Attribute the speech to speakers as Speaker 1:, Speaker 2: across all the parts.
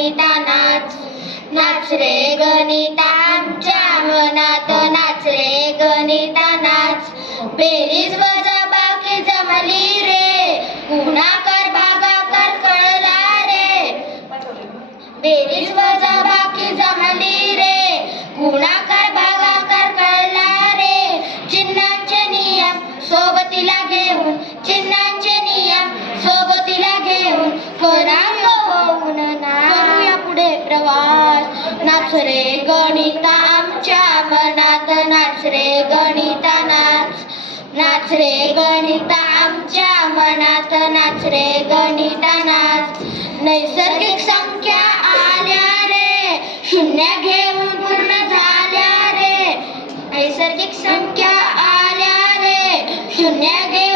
Speaker 1: गणिता नाच नाच रे गणिता आमच्या मनात नाच रे गणिता नाच बेरीज वजा बाकी जमली रे. गुणाकार भागाकार कळला रे. बेरीज वजा बाकी जमली नाच रे गणिता आमच्या मनात नाच रे गणिता नाच. नाच रे गणिता आमच्या मनात नाच रे गणिता नाच. नैसर्गिक संख्या आल्या रे शून्य घेऊन पूर्ण झाल्या रे. नैसर्गिक संख्या आल्या रे शून्य घेऊन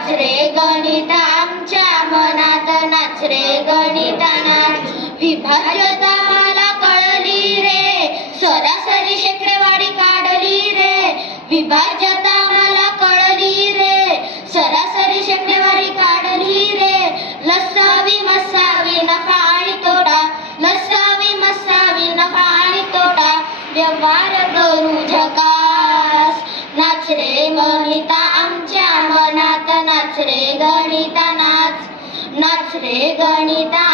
Speaker 1: नाच रे गणिता आमच्या मनात नाच रे गणिता विभाज्यता मला कळली रे सरासरी शेकडेवाडी काढली रे. विभाज्य आमच्या मनात